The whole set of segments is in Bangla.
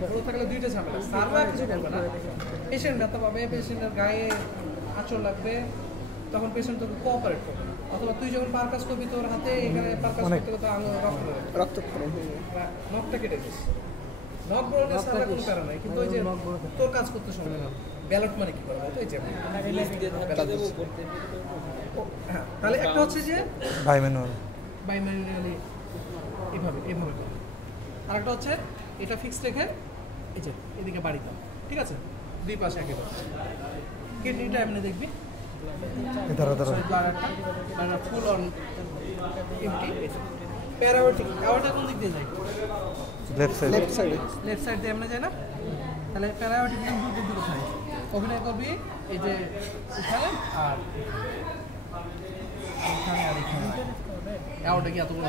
গ্রোথ থাকলে দুইটা ঝামেলা, সার্ভার কিছু বলবে না, পেশেন্ট ব্যথা পাবে, পেশেন্টের গায়ে আঁচড় লাগবে, তখন পেশেন্ট তোকে কোঅপারেট করবে। অথবা তুই যখন পারকাস করবি তোর হাতে এখানে পারকাস করতে করতে আলো রক্তক্ষরণ হয়ে যাবে, নখটা কেটে গেছে। নখ বলতে সারা কোনো কারণ নাই, কিন্তু ওই যে তোর কাজ করতে সময় না। ব্যালট মানে কি করবো তো, এই যে হ্যাঁ, তাহলে একটা হচ্ছে যে বাইম্যানুয়ালি এভাবে এভাবে করো, আর একটা হচ্ছে এটা ফিক্সড রেখে এই যে এদিকে বাড়ি দাও, ঠিক আছে? দুই পাশে একেবারে কিডনিটা এমনি দেখবি ফুল অন এমটি। প্যারাওটিক আওয়াটা কোন দিক দিয়ে যায়? লেফট সাইড দিয়ে এমনি যায় না? তাহলে প্যারাওটিক দুটো দিকে কোথায় অভিনয় করবি? এই যে এখানে আর এখানে আর এখানে। আওয়াটা কি এত বড়?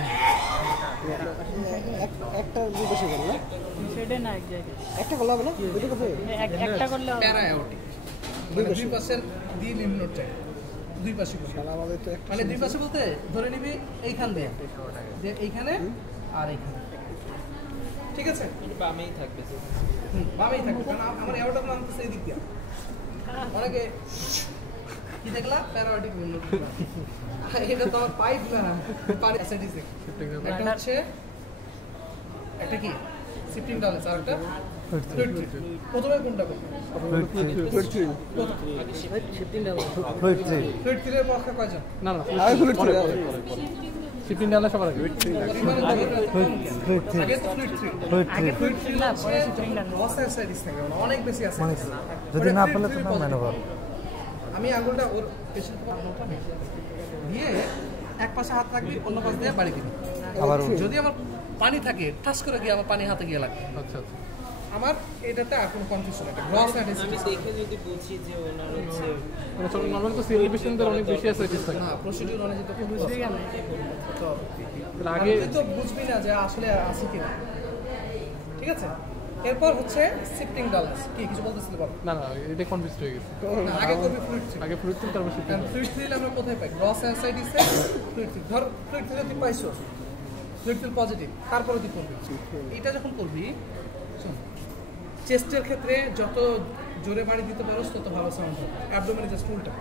একটা দুই পাশে করব না, সেটা না এক জায়গায় একটা করলে হবে না, দুটো করবে একটা করলে প্যারাওটিক দুই পাশের দিয়ে লিম্ফ চাই, দুই পাশে করবি। মানে দুই পাশে বলতে ধরে নিবি এইখান দিয়ে যে এইখানে আর এইখানে, ঠিক আছে? বামেই থাকবে, বামেই থাকবে, কারণ আমার এওটা নামতেছে এই দিক দিয়ে। অনেকে কি দেখলা প্যারাওটিক উন্নত, এটা তো আমার পাইপ না, পানি অ্যাসিডিক। একটা হচ্ছে একটা কি শিফটিং ডালেস, আর একটা ফ্লুইড থ্রি। প্রথমে কোনটা করব? Fluid three. Shifting dullness fluid three এর পক্ষে কয়জন? না না, ফ্লুইড থ্রি শিফটিং ডালেস সবার আগে ফ্লুইড থ্রি আগে তো ফ্লুইড থ্রি না, পরে শিফটিং ডালেস অ্যাসিডিক থাকে, অনেক বেশি অ্যাসিডিক। যদি না পেলে তো ম্যানুভার। আমি আঙ্গুলটা ওর পেশেন্ট আঙ্গুলটা দিয়ে এক পাশে হাত রাখবি, অন্য পাশ দিয়ে বাড়ি দিবি। আবার যদি আমার পানি থাকে ঠাস করে গিয়ে আমার পানি হাতে গিয়ে লাগবে। আচ্ছা আচ্ছা, আমার এটাতে আর কোনো কনফিউশন একটা গ্রস অ্যাডিস। আমি দেখে যদি বুঝি যে ওনার হচ্ছে নরমাল তো সিএলডি পেশেন্টদের অনেক বেশি অ্যাসাইটিস থাকে না, প্রসিডিউর অনেক যেটা বুঝবি না তো আগে তো বুঝবি না যে আসলে আছে কি না, ঠিক আছে? এরপর হচ্ছে শিফটিং ডালেস। কি কিছু বলতেছিল বল? না না, এটা কনফিউজ হয়ে গেছে। আগে করবি ফ্লুইড থ্রি, আগে ফ্লুইড থ্রি তারপর শিফটিং। ফ্লুইড থ্রি আমরা কোথায় পাই? গ্রস অ্যাসাইটিসে ফ্লুইড থ্রি। ধর ফ্লুইড থ্রি তুই পাইছস, ফ্লুইড থ্রি পজিটিভ, তারপরে তুই করবি এটা যখন করবি, শুন, চেস্টের ক্ষেত্রে যত জোরে বাড়ি দিতে পারো তত ভালো সাউন্ড হবে। অ্যাবডোমেনে জাস্ট উল্টা,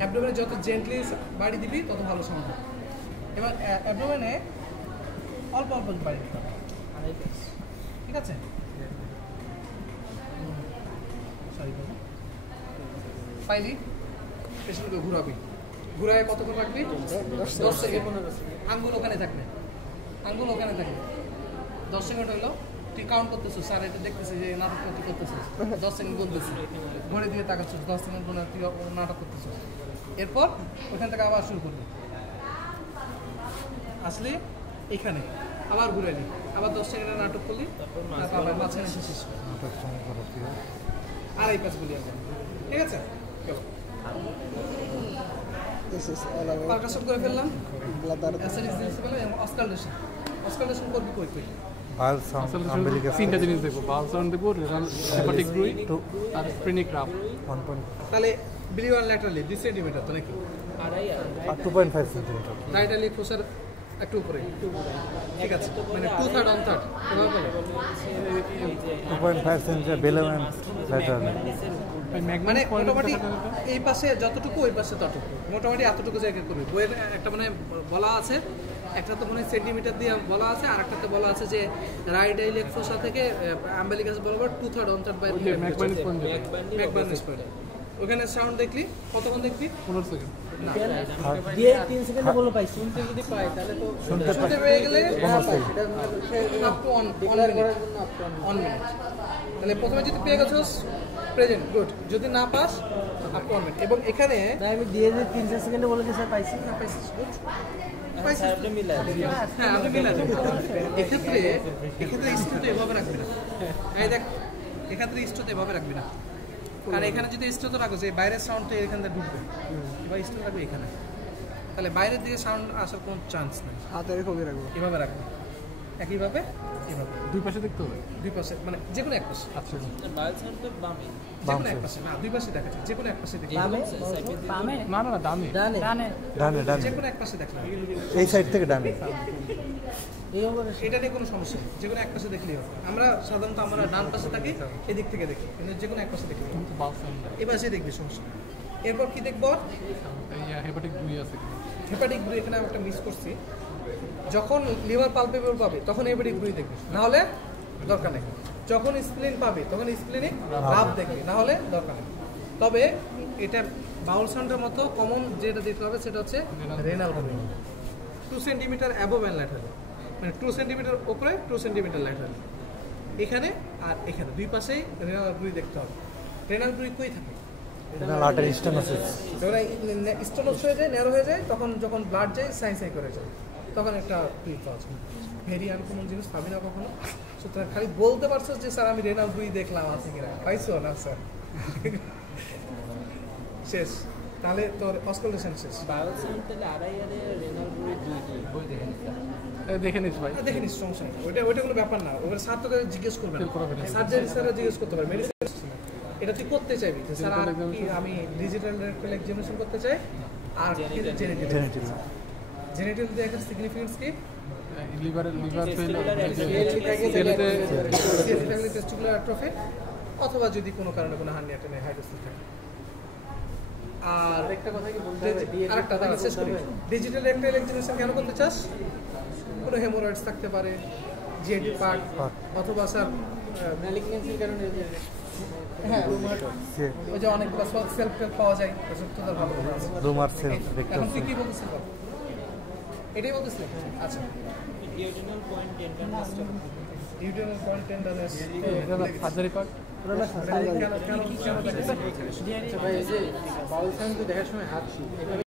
অ্যাবডোমেনে যত জেন্টলি বাড়ি দিবি তত ভালো সাউন্ড হবে। এবার অ্যাবডোমেনে অল্প অল্প বাড়ি দিতে হবে, ঠিক আছে? পাইলি পেশেন্টকে ঘুরাবি, ঘুরায় কতক্ষণ রাখবি? 10 সেকেন্ড। আঙ্গুল ওখানে থাকবে, আঙ্গুল ওখানে থাকবে। 10 সেকেন্ড হইলো, তুই কাউন্ট করতেছিস, স্যার এটা দেখতেছিস যে নাটক করতেছিস, 10 সেকেন্ড বলতেছিস, ঘড়ি দিয়ে তাকাচ্ছিস, 10 সেকেন্ড বলে তুই নাটক করতেছিস। এরপর ওখান থেকে আবার শুরু করবি, আসলে এখানে আবার ঘুরাইলি, আবার 10 সেকেন্ডের নাটক করলি, তারপর আবার মাঝখানে শেষ আর এই পাশ বলি আমরা, ঠিক আছে? পারকাশন করে ফেললাম, অস্কালটেশন করবি কই কই? বাল সাউন্ড আম্বিলিকাস, তিনটা জিনিস দেখো, বাল সাউন্ড দেখো, হেপাটিক ব্রুই আর স্প্রিনিক রাফ। তাহলে বিলিওয়াল ল্যাটারালি 2 সেন্টিমিটার তো নাকি? আর 2.5 সেন্টিমিটার রাইটালি ক্লোজার একটু উপরে, ঠিক আছে? মানে 2/3 1/3 এভাবে বলে 2.5 সেন্টিমিটার বেলো এন্ড ল্যাটারালি, মানে মোটামুটি এই পাশে যতটুকু ওই পাশে ততটুকু, মোটামুটি এতটুকু জায়গা করবি। বইয়ের একটা মানে বলা আছে, একটা তো মানে সেন্টিমিটার দিয়ে বলা আছে, আর একটাতে বলা আছে যে রাইট আইলেক ফোসা থেকে আম্বিলিকাস বরাবর 2/3 1/3 বাই ম্যাকবার্নিস পয়েন্ট। ওখানে সাউন্ড দেখলি কতক্ষণ দেখবি? 15 সেকেন্ড না, দিয়ে 3 সেকেন্ডে বলো পাই। শুনতে যদি পাই তাহলে তো শুনতে পেয়ে গেলে আপ টু 1 মিনিট। তাহলে প্রথমে যদি পেয়ে গেছস প্রেজেন্ট, গুড। যদি না পাস আপ টু 1 মিনিট। এবং এখানে আমি দিয়ে যে 3 সেকেন্ডে বলে যে স্যার পাইছি না পাইছিস, গুড। আপনি মিলা, হ্যাঁ আপনি মিলা। এক্ষেত্রে স্ট্রোতে এভাবে রাখবি না, এই দেখ এক্ষেত্রে স্ট্রোতে এভাবে রাখবি না, কারণ এখানে যদি স্ট্রোতে রাখো যে বাইরের সাউন্ডটা এখান থেকে ঢুকবে, এবার স্ট্রো রাখবে এখানে, তাহলে বাইরের দিকে সাউন্ড আসার কোনো চান্স নেই। হাতে এভাবে রাখবো, এভাবে রাখবো। একইভাবে এভাবে দুই পাশে দেখতে হবে, দুই পাশে মানে যে কোনো এক পাশে, আচ্ছা ডায়াল সাউন্ডটা বামে, যে কোনো এক পাশে না, দুই পাশে দেখা যায়, যে কোনো এক পাশে দেখলে বামে না না না ডানে ডানে ডানে ডানে যে কোনো এক পাশে দেখলে এই সাইড থেকে ডানে এই অঙ্গটা এটা নিয়ে কোনো সমস্যা নেই, যে কোনো এক পাশে দেখলেই হবে। আমরা সাধারণত আমরা ডান পাশে থাকি, এদিক থেকে দেখি, কিন্তু যে কোনো এক পাশে দেখলে কিন্তু বাল সাউন্ড এ পাশে দেখবি সমস্যা নেই। এরপর কি দেখবো, এই হেপাটিক 2 আছে কি হেপাটিক ব্রু, এখানে আমি একটা মিস করছি, যখন লিভার পালপেবল পাবে তখন হেপাটিক ব্রুই দেখবি, না হলে দরকার নেই। যখন স্প্লিন পাবে তখন স্প্লিনিক রাব দেখবি, না হলে দরকার নেই। তবে এটা বাউল সাউন্ডের মতো কমন যেটা দেখতে হবে সেটা হচ্ছে renal Bru, 2 centimetre above and lateral, মানে 2 সেন্টিমিটার উপরে 2 সেন্টিমিটার ল্যাটারাল, এখানে আর এখানে দুই পাশেই রেনাল ব্রুই দেখতে হবে। রেনাল ব্রুই কই থাকে, লাটের স্টেনোসিস যখন স্টোনোস হয়ে যায়, ন্যারো হয়ে যায়, তখন যখন ব্লাড যায় সাই সাই করে যায়, তখন একটা ব্রুই পাওয়া যায়। ভেরি আনকমন জিনিস পাবি না কখনো। সুতরাং খালি বলতে পারছো যে স্যার আমি রেনাল ব্রুই দেখলাম আছে কিনা, পাইছো না স্যার? শেষ, তাহলে তোর অস্কালেশন শেষ। ডায়াল সাউন্ড তাহলে আড়াই আড়ে রেনাল ব্রুই বই দেখেন দেখে নিস ভাই, দেখে নিস, সমস্যা নেই, ওইটা কোনো ব্যাপার না। ওখানে স্যার তোকে জিজ্ঞেস করবে না, করবে না। সার্জারি স্যাররা জিজ্ঞেস করতে পারে, মেডিসিন এটা তুই করতে চাইবি যে স্যার আর কি আমি ডিজিটাল রেক্টাল এক্সামিনেশন করতে চাই আর জেনেটিক জেনেটিক দিয়ে একটা সিগনিফিকেন্স কি, লিভার সিএসএফ টেস্টিকুলার অ্যাট্রফি, অথবা যদি কোনো কারণে কোনো হার্নিয়া টেনে হাইড্রোসিস থাকে। আর একটা কথা কি বলতে হবে, আরেকটা তাহলে শেষ করি, ডিজিটাল রেক্টাল এক্সামিনেশন কেন করতে চাস? কোনো হেমোরয়েডস থাকতে পারে, জিআইটি পার্ট, অথবা স্যার ম্যালিগনেন্সির কারণে, হ্যাঁ ওই যে অনেকগুলো সেলফ পাওয়া যায়, তোদের ভালো কথা আছে। রুমার সেল এখন তুই কি বলতেছিস, এটাই বলতেছিস? আচ্ছা, duodenal point tenderness, duodenal point tenderness, surgery part কেন ভাই এই যে বাউল সাউন্ড দেখার সময় হাত